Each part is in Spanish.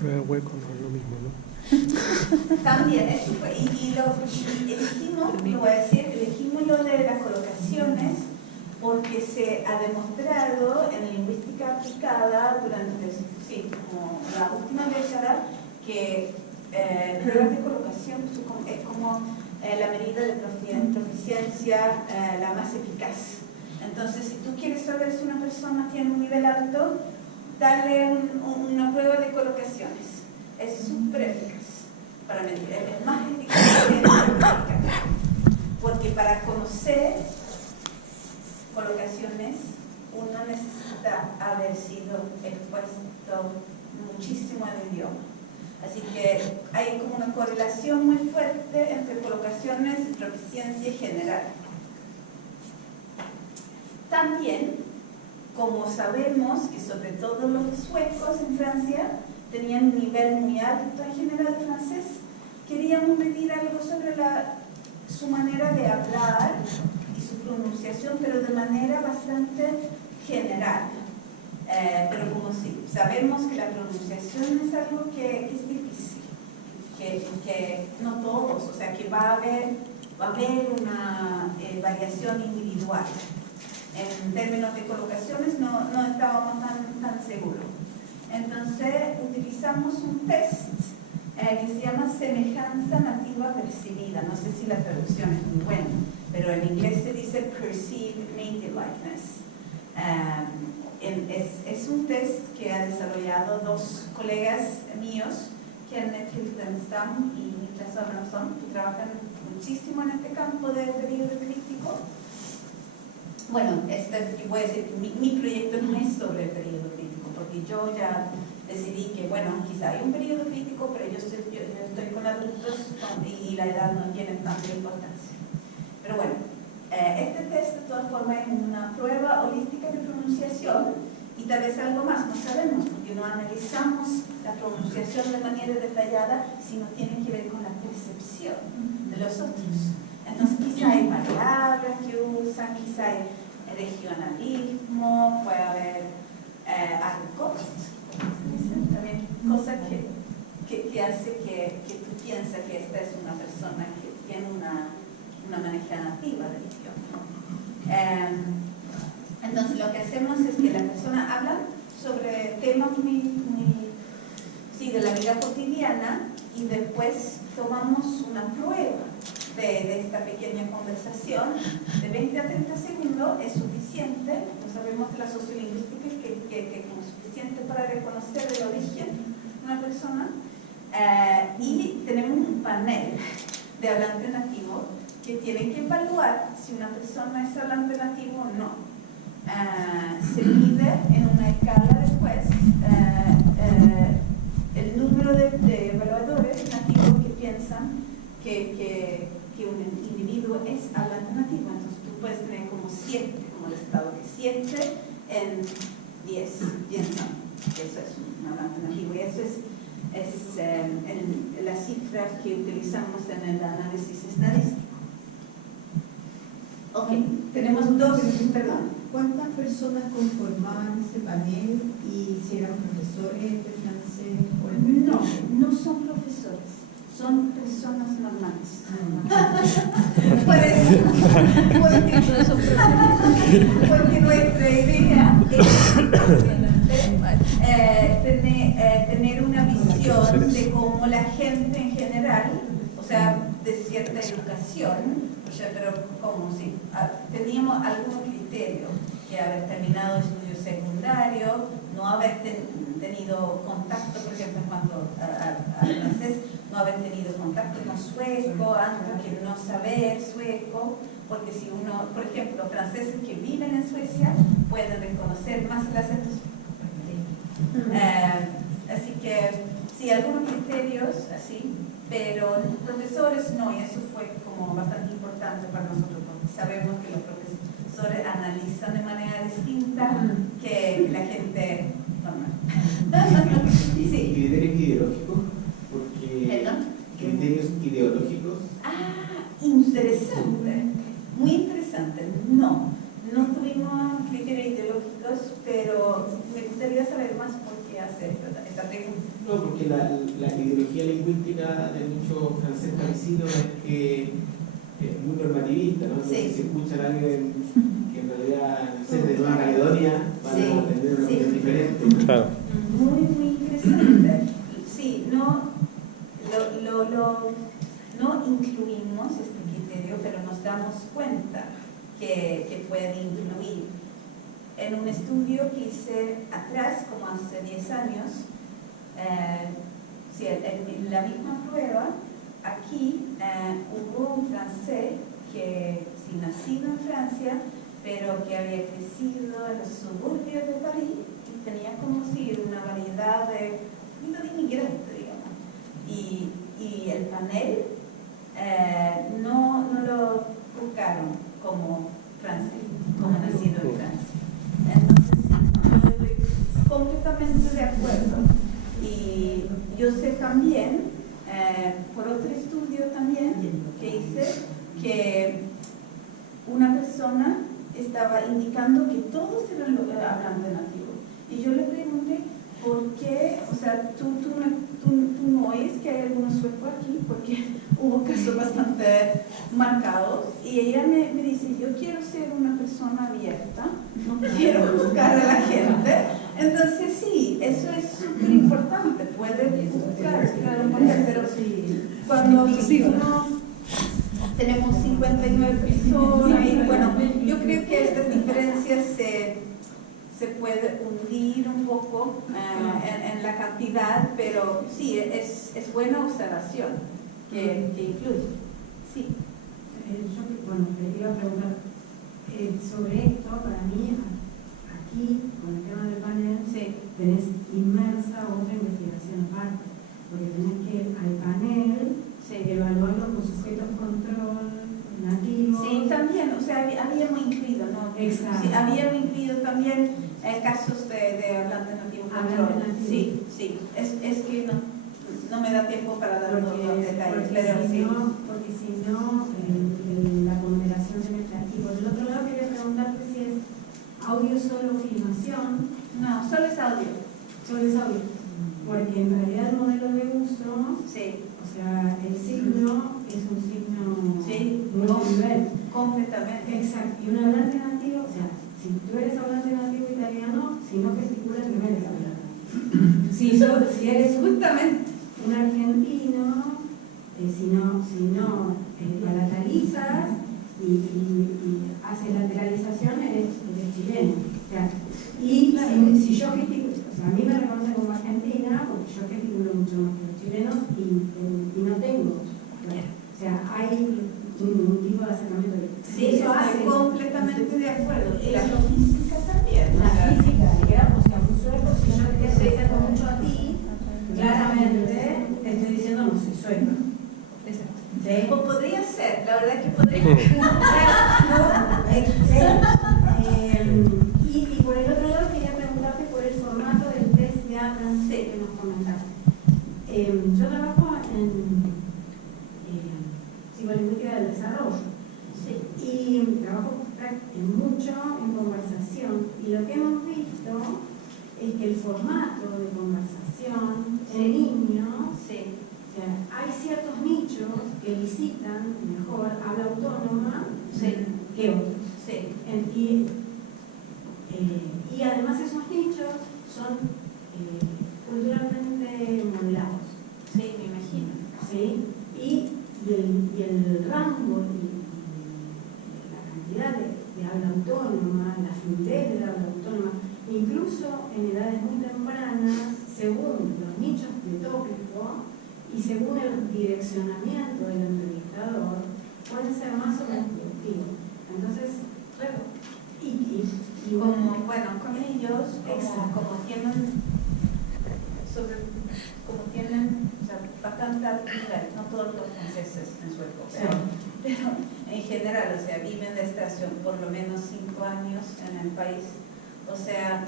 Prueba de hueco no es lo mismo, ¿no? También, eso fue, y elegimos, lo voy a decir, elegimos lo de las colocaciones porque se ha demostrado en lingüística aplicada durante, sí, como la última década, que pruebas de colocación es como la medida de proficiencia la más eficaz. Entonces, si tú quieres saber si una persona tiene un nivel alto, dale una prueba de colocaciones. Es súper eficaz para medir, es más eficaz que la gramática. Porque para conocer colocaciones, uno necesita haber sido expuesto muchísimo al idioma. Así que hay como una correlación muy fuerte entre colocaciones y proficiencia general. También, como sabemos que sobre todo los suecos en Francia tenían un nivel muy alto en general de francés, queríamos medir algo sobre su manera de hablar y su pronunciación, pero de manera bastante general. Pero como sí, sabemos que la pronunciación es algo que es difícil, que no todos, o sea que va a haber una variación individual. En términos de colocaciones no estábamos tan seguros. Entonces utilizamos un test que se llama semejanza nativa percibida. No sé si la traducción es muy buena, pero en inglés se dice perceived native likeness. Es un test que ha desarrollado dos colegas míos, Kenneth Hiltenstam y Niklas Abrahamsson, que trabajan muchísimo en este campo de periodo crítico. Bueno, voy a decir, mi proyecto no es sobre el periodo crítico, porque yo ya decidí que, bueno, quizá hay un periodo crítico, pero yo estoy con adultos y la edad no tiene tanta importancia. Pero bueno, este test de todas formas es una prueba holística de pronunciación y tal vez algo más, no sabemos, porque no analizamos la pronunciación de manera detallada, sino tiene que ver con la percepción de los otros. Entonces quizá hay palabras que usan, quizá hay regionalismo, puede haber cosas, también cosas que hace que tú pienses que esta es una persona que tiene una manera nativa del idioma. Entonces lo que hacemos es que la persona habla sobre temas de la vida cotidiana y después tomamos una prueba de esta pequeña conversación de 20 a 30 segundos. Es suficiente, lo sabemos de la sociolingüística, que es como suficiente para reconocer el origen de una persona. Y tenemos un panel de hablantes nativos que tienen que evaluar si una persona es hablante nativo o no. Se mide en una escala después el número de evaluadores nativos que piensan que un individuo es hablante nativo. Entonces tú puedes tener como 7, como el estado que 7 en 10 piensan que eso es un hablante nativo. Y eso es la cifra que utilizamos en el análisis estadístico. Ok, tenemos dos, perdón. ¿Cuántas personas conformaban ese panel y si eran profesores de francés? No son profesores, son personas normales. Porque nuestra idea es tener una visión de cómo la gente en general, o sea, de cierta educación, pero como si teníamos algún criterio, que haber terminado estudios secundarios, no haber tenido contacto, por ejemplo, cuando al francés, no haber tenido contacto con sueco, antes que no saber sueco, porque si uno, por ejemplo, franceses que viven en Suecia pueden reconocer más el acento sueco. Así que sí, algunos criterios así, pero los profesores no, y eso fue como bastante importante para nosotros, porque sabemos que los profesores analizan de manera distinta que la gente normal. Sí. ¿Criterios ideológicos? Porque criterios ideológicos. Interesante, muy interesante. No tuvimos criterios ideológicos, pero me gustaría saber más por qué hace hace esta pregunta. No, porque la ideología lingüística de muchos francés parecidos es que es muy normativista, ¿no? Entonces, Sí. si escuchan a alguien que en realidad, no sé, de Nueva Caledonia, van Sí. a tener una Sí. opinión diferente. Claro. Muy, muy interesante. Sí, no incluimos este criterio, pero nos damos cuenta que puede incluir. En un estudio que hice atrás, como hace 10 años, en la misma prueba, aquí hubo un francés que, sí, nacido en Francia, pero que había crecido en los suburbios de París y tenía como si una variedad de inmigrantes, digamos. Y el panel no lo juzgaron como francés, como nacido en Francia. Entonces, sí, yo estoy completamente de acuerdo. Y yo sé también, por otro estudio también que hice, que una persona estaba indicando que todos eran hablantes nativos. Y yo le pregunté, ¿por qué? O sea, tú no oyes que hay algunos suecos aquí, porque hubo casos bastante marcados. Y ella me dice, yo quiero ser una persona abierta, no quiero juzgar a la gente. Entonces sí, eso es súper importante, puede juzgar, claro, pero cuando uno tenemos 59 personas y bueno, yo creo que estas diferencias se puede hundir un poco en la cantidad, pero sí, es buena observación que incluye. Sí. Yo te iba a preguntar sobre esto. Para mí, aquí, con el tema del panel, Sí. tenés inmersa otra investigación aparte, porque tenés que ir al panel, evaluarlo con sujetos control nativos. Sí, también, o sea, habíamos incluido, ¿no? Exacto. Sí, habíamos incluido también casos de hablantes nativos control. Sí, sí, es que no me da tiempo para dar todos los detalles, pero sí. Porque si no, la ponderación se mezcla. Y por el otro lado quería preguntarte si es audio solo o filmación. No, solo es audio. Solo es audio. Porque en realidad el modelo de uso, Sí. o sea, el signo es un signo Sí, multinivel. completamente. Exacto. Y un hablante nativo, o sea, si tú eres hablante nativo italiano, si no gesticulas, no eres hablante. Si eres Justamente. un argentino, si no palatalizas y haces lateralización, eres chileno. O sea, y Claro. si yo gesticulo, o sea, a mí me reconocen como argentina porque yo gesticulo mucho más que los chilenos y no tengo. O sea, hay un tipo de acercamiento. Sí, Eso hace estoy completamente de acuerdo. Y la física también. la física, digamos, que a un sueco, si yo te acerco mucho a ti, claramente te estoy diciendo no soy sueco. ¿Sí? Pues podría ser, la verdad que podría ser. Y por el otro lado quería preguntarte por el formato del test de habla que nos comentaste. Yo trabajo en psicolingüística del desarrollo y trabajo mucho en conversación, y lo que hemos visto es que el formato de conversación en niños, Sí. o sea, hay ciertos nichos que licitan mejor habla autónoma que otros. Sí. Y además esos nichos son culturalmente modelados. Sí, me imagino. ¿Sí? Y el rango y la cantidad de habla autónoma, la fluidez del habla autónoma, incluso en edades muy tempranas, según los nichos de tópico y según el direccionamiento del entrevistador, pueden ser más o menos productivos. Entonces, claro, y Como, bueno, con ellos, Exacto. como tienen, o sea, bastante alto nivel, no todos los franceses en sueco, pero en general, o sea, viven de estación por lo menos 5 años en el país. O sea,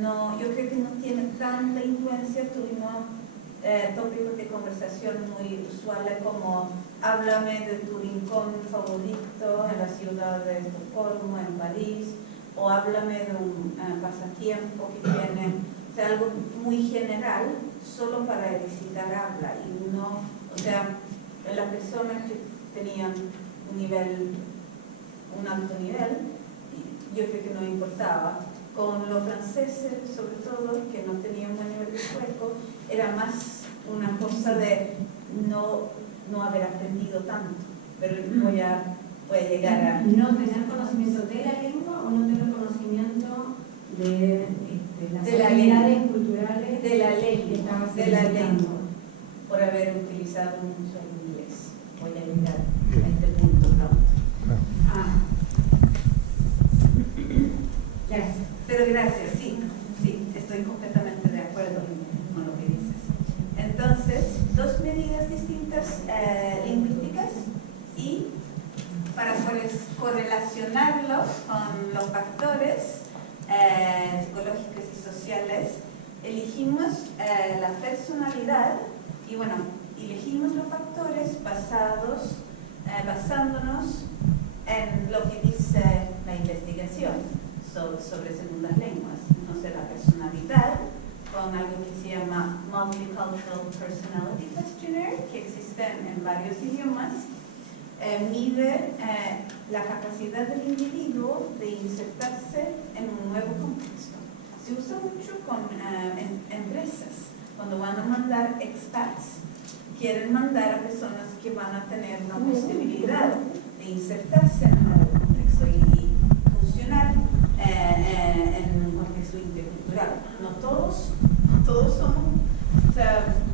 no, yo creo que no tiene tanta influencia. Tuvimos tópicos de conversación muy usuales como háblame de tu rincón favorito en la ciudad de Estocolmo, en París, o háblame de un pasatiempo que tiene. sea, algo muy general, solo para elicitar habla, y no, o sea, las personas que tenían un alto nivel, yo creo que no importaba. Con los franceses, sobre todo, que no tenían buen nivel de sueco, era más una cosa de no haber aprendido tanto, pero voy a llegar a... No tener conocimiento de la lengua o no tener conocimiento de las habilidades culturales de la que lengua, estabas de la ejercitando. lengua, por haber utilizado mucho el inglés. Voy a llegar a este punto pronto. Gracias. Pero gracias, sí, estoy completamente de acuerdo con lo que dices. Entonces, dos medidas distintas lingüísticas, y para correlacionarlo con los factores psicológicos y sociales, elegimos la personalidad, y bueno, elegimos los factores basándonos en lo que dice la investigación sobre segundas lenguas. Entonces, la personalidad, con algo que se llama Multicultural Personality Questionnaire, que existe en varios idiomas, mide la capacidad del individuo de insertarse en un nuevo contexto. Se usa mucho con empresas. Cuando van a mandar expats, quieren mandar a personas que van a tener una posibilidad de insertarse en un nuevo contexto y funcionar en un contexto intercultural. No todos son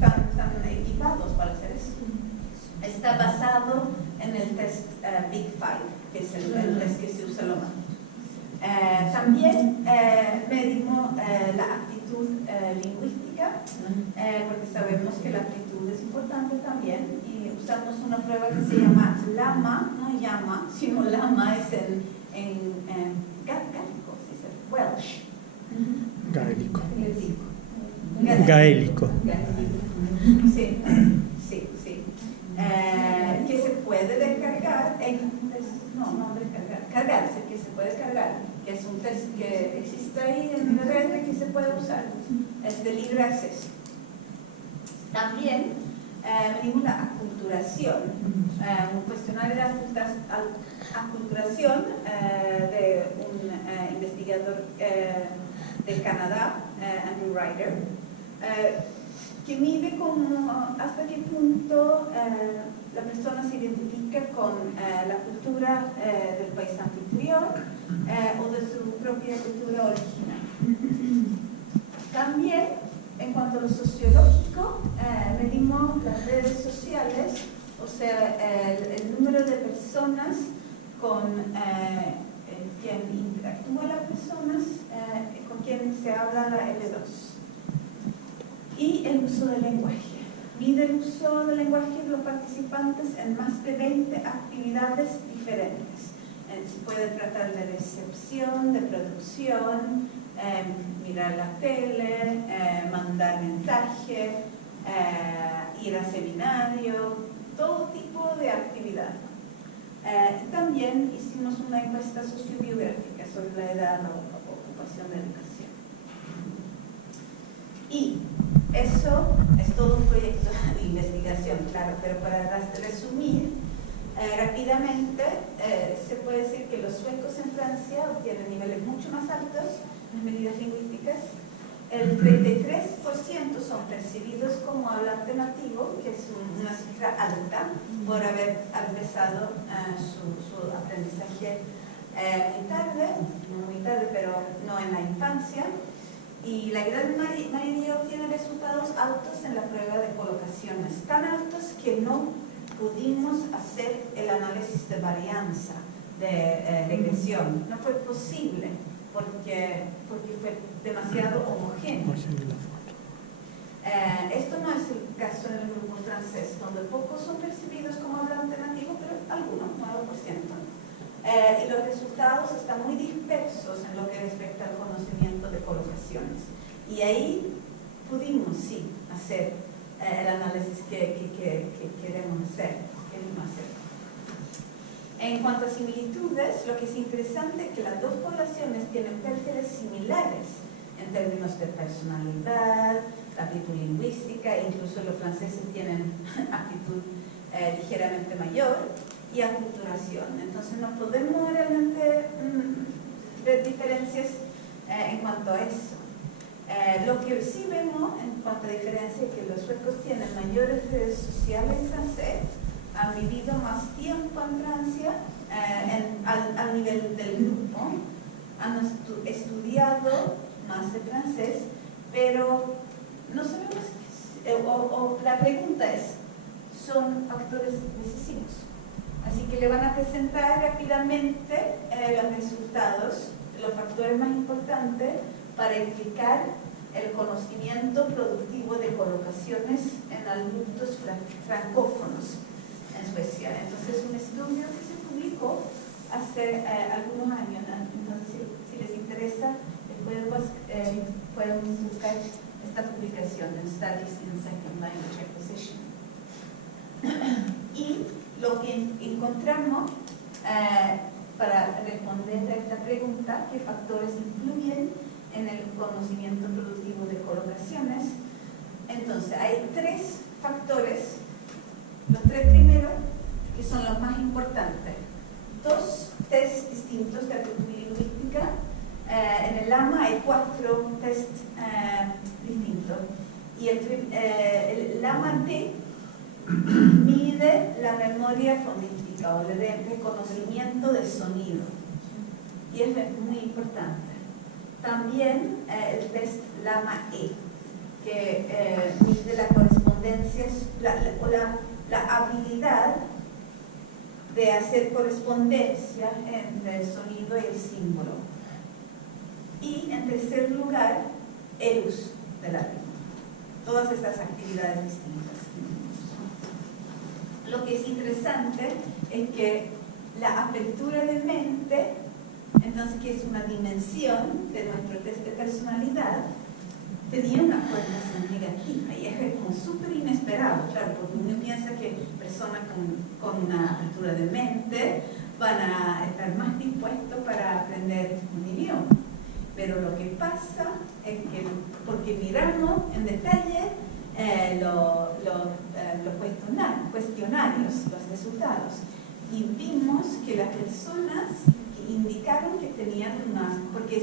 tan equipados para hacer eso. Está basado en el test Big Five, que es el test que se usa lo más. También medimos la aptitud lingüística, porque sabemos que la aptitud es importante también, y usamos una prueba que se llama LAMA, no llama, sino LAMA es en gaélico, se dice, Welsh. Gaélico. Gaélico. Gaélico. Sí. Que se puede descargar cargarse, que se puede cargar, que es un test que existe ahí en la red que se puede usar, es de libre acceso. También medimos la aculturación, un cuestionario de aculturación de un investigador de Canadá, Andrew Ryder, que mide hasta qué punto la persona se identifica con la cultura del país anfitrión o de su propia cultura original. También, en cuanto a lo sociológico, medimos las redes sociales, o sea, el número de personas con quien interactúan las personas, con quien se habla la L2. Y el uso del lenguaje. Mide el uso del lenguaje de los participantes en más de 20 actividades diferentes. Se puede tratar de recepción, de producción, mirar la tele, mandar mensaje, ir a seminario, todo tipo de actividad. También hicimos una encuesta sociobiográfica sobre la edad o ocupación de educación. Y eso es todo un proyecto de investigación, claro, pero para resumir rápidamente, se puede decir que los suecos en Francia obtienen niveles mucho más altos en medidas lingüísticas. El 33% son percibidos como hablante nativo, que es una cifra alta por haber empezado su aprendizaje muy tarde, pero no en la infancia. Y la gran mayoría obtiene resultados altos en la prueba de colocaciones, tan altos que no pudimos hacer el análisis de varianza, de regresión. No fue posible porque fue demasiado homogéneo. Esto no es el caso en el grupo francés, donde pocos son percibidos como hablante nativo, pero algunos, 9%. Y los resultados están muy dispersos en lo que respecta al conocimiento de colocaciones. Y ahí pudimos, sí, hacer el análisis que queremos hacer. En cuanto a similitudes, lo que es interesante es que las dos poblaciones tienen perfiles similares en términos de personalidad, aptitud lingüística, incluso los franceses tienen aptitud ligeramente mayor, y aculturación. Entonces no podemos realmente ver diferencias en cuanto a eso. Lo que sí vemos en cuanto a diferencia es que los suecos tienen mayores redes sociales en francés, han vivido más tiempo en Francia al nivel del grupo, han estudiado más de francés, pero no sabemos, la pregunta es, ¿son factores decisivos? Así que le van a presentar rápidamente los resultados, los factores más importantes para explicar el conocimiento productivo de colocaciones en adultos francófonos en Suecia. Entonces, un estudio que se publicó hace algunos años. Entonces, si les interesa, pueden buscar esta publicación en Studies in Second Language Acquisition. Y lo que encontramos para responder a esta pregunta, ¿qué factores influyen en el conocimiento productivo de colocaciones? Entonces, hay 3 factores, los 3 primeros, que son los más importantes. 2 test distintos de aptitud lingüística. En el LAMA hay 4 test distintos. Y el LAMA-T mide la memoria fonética o el reconocimiento del sonido, y es muy importante. También el test LAMA-E, que mide la correspondencia o la habilidad de hacer correspondencia entre el sonido y el símbolo. Y en tercer lugar, el uso de la lengua. Todas estas actividades distintas. Lo que es interesante es que la apertura de mente, entonces, que es una dimensión de nuestro test de personalidad, tenía una correlación negativa, y es como súper inesperado, claro, porque uno piensa que personas con una apertura de mente van a estar más dispuestos para aprender un idioma. Pero lo que pasa es que, porque miramos en detalle los cuestionarios, los resultados, y vimos que las personas que indicaron que tenían una, porque